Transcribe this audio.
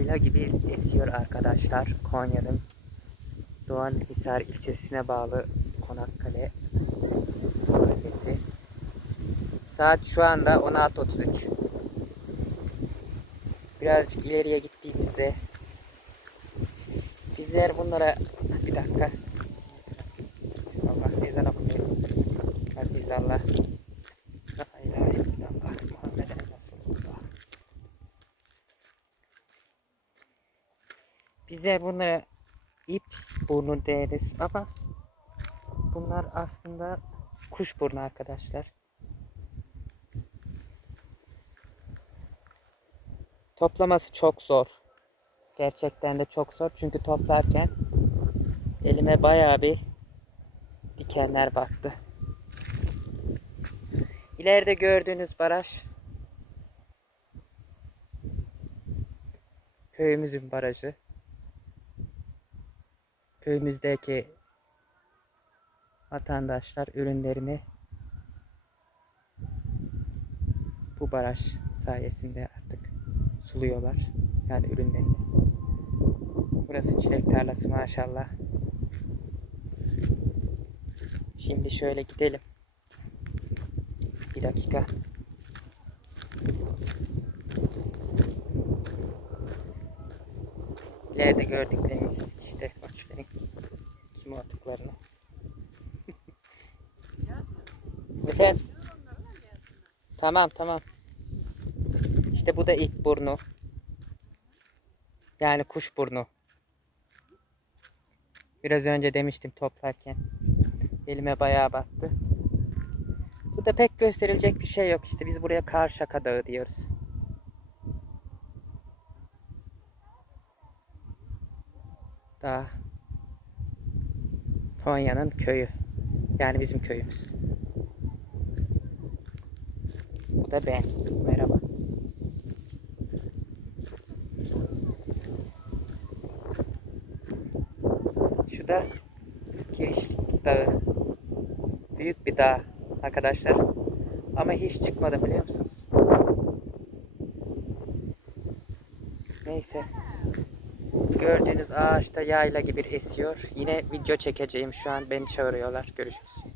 yayla gibi esiyor arkadaşlar. Konya'nın Doğanhisar ilçesine bağlı Konakkale mahallesi. Saat şu anda 16.33. Birazcık ileriye gittiğimizde bizler bunlara bir dakika Allah ezan okunuyor. Aziz Bizler bunlara ip burnu deriz ama bunlar aslında kuş burnu arkadaşlar. Toplaması çok zor. Gerçekten de çok zor. Çünkü toplarken elime bayağı bir dikenler battı. İleride gördüğünüz baraj köyümüzün barajı. Köyümüzdeki vatandaşlar ürünlerini bu baraj sayesinde artık suluyorlar. Yani ürünlerini. Burası çilek tarlası maşallah. Şimdi şöyle gidelim. Bir dakika. İleride gördüklerimiz Efendim? Tamam tamam. İşte bu da ilk burnu. Yani kuş burnu. Biraz önce demiştim toplarken. Elime bayağı battı. Bu da pek gösterilecek bir şey yok. İşte biz buraya Karşaka Dağı diyoruz. Dağ. Konya'nın köyü. Yani bizim köyümüz. Bu da ben. Merhaba. Şu da Kirişlik Dağı. Büyük bir dağ arkadaşlar. Ama hiç çıkmadım biliyor musunuz? Neyse. Gördüğünüz ağaçta yayla gibi esiyor. Yine video çekeceğim şu an. Beni çağırıyorlar. Görüşürüz.